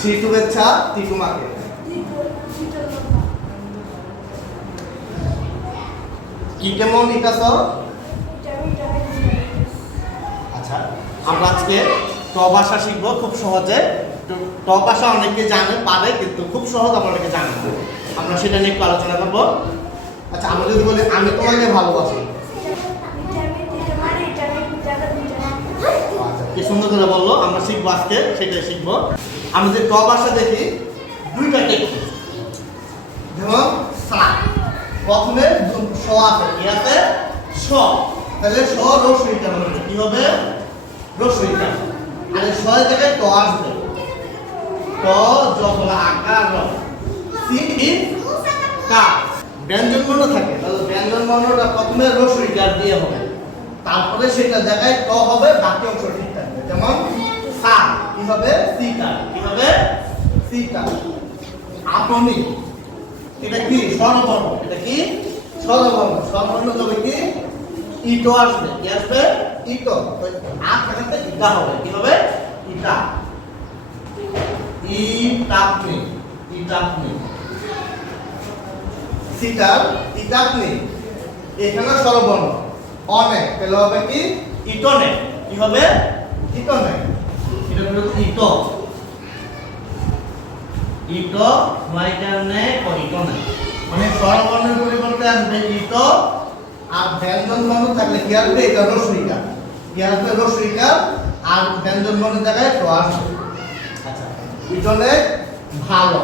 শুভেচ্ছা টিটু মাকে কি কেমন ইটাস আচ্ছা আমরা আজকে ট ভাষা শিখব খুব সহজে ট ভাষা অনেকে জানে পারে কিন্তু খুব সহজ আমরা অনেকে জানে আমরা সেটা নিয়ে একটু আলোচনা করব আচ্ছা আমরা যদি বলি আমি তোমাকে ভালোবাসি কি সুন্দর করে বলল আমরা শিখব আজকে সেটাই শিখব আমরা যে ট ভাষা দেখি, দুইটা টেকনিক যেমন সা প্রথমে স আছে, কি আছে? স তাহলে স রসইটা হবে? কি হবে? রসইটা আর স জায়গায় ট আসবে। ট জবলা আকার সি কা ব্যঞ্জন বর্ণ থাকে, তাহলে ব্যঞ্জন বর্ণটা প্রথমে রসইকার দিয়ে হবে। তারপরে সেটা জায়গায় ট হবে, বাকি অংশ ঠিক থাকবে যেমন সা কি হবে? সিটা কি হবে? সিটা আপনি, এটা কি? স্বরবর্ণ। এটা কি? স্বরবর্ণ। স্বরবর্ণ তবে কি? ইটো আসবে। কি আসবে? ইটো। তো আ থাকাতে ইটা হবে। কি হবে? ইটা। ইটাপনি ইটাপনি সিটার ইটাপনি এখানে স্বরবর্ণ। অনেক তাহলে হবে কি? ইটনে। কি হবে? ইটনে। এটা হলো ইটো ইটো মাইকারনে ও ইটনে মানে স্বরবর্ণের পরিবর্তে আসবে ইটো আর ব্যঞ্জন বর্ণ থাকলে কি আসবে? এটা রসইকা কি আসবে? রসইকা আর ব্যঞ্জন বর্ণের জায়গায় তো আসবে। আচ্ছা ইটনে ভালো।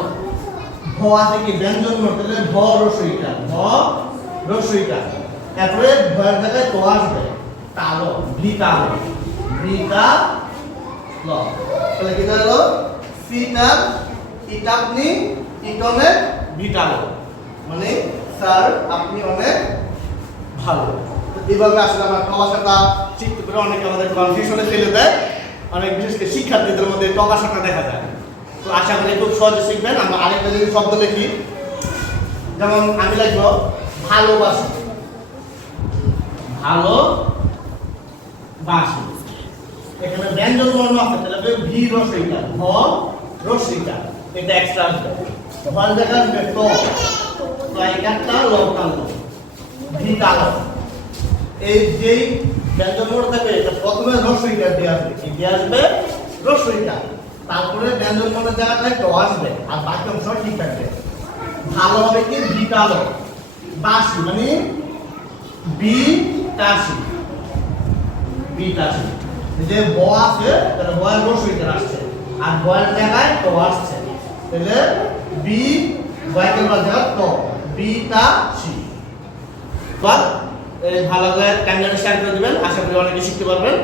ভ আছে কি? ব্যঞ্জন বর্ণ তাহলে ভ রসইকা ভ রসইকা তারপরে ভয়ের জায়গায় তো আসবে তালো ভিকালো ভিকা তাহলে কি হলো? সিটার ইটাপনি ইটনে মানে স্যার, আপনি অনেক ভালো। এইভাবে আসলে আমরা টবাসাটা শিখতে পারে আমাদের কনফিউশনে ফেলে দেয়। অনেক বিশেষ শিক্ষার্থীদের মধ্যে টবাসাটা দেখা যায়। তো আশা করি খুব সহজে শিখবেন। আমরা আরেকটা যদি শব্দ দেখি, যেমন আমি লিখব, ভালোবাসি। ভালো বাসি এখানে ব্যঞ্জন বর্ণ আছে, তাহলে ভি রসইকা ভ রসইকা এটা এক্সট্রা আসবে। হল দেখা আসবে ট তো একটা লকাল ভি কালো। এই যেই ব্যঞ্জন বর্ণ থাকে এটা প্রথমে রসইকা দিয়ে আসবে, কি দিয়ে আসবে? রসইকা তারপরে ব্যঞ্জন বর্ণের জায়গাটায় ট আসবে, আর বাকি অংশ ঠিক থাকবে। ভালো হবে কি? ভি কালো। বাসি মানে বি কাশি বি এই যে ব আছে, তাহলে বয়ের রসইটা আসছে। আর বয়ের জায়গায় তো আসছে। তাহলে বি বয়কে বলা যায় তো বি তা সি বা ভালো করে ক্যান্ডেল শেয়ার করে দিবেন। আশা করি অনেকে শিখতে পারবেন।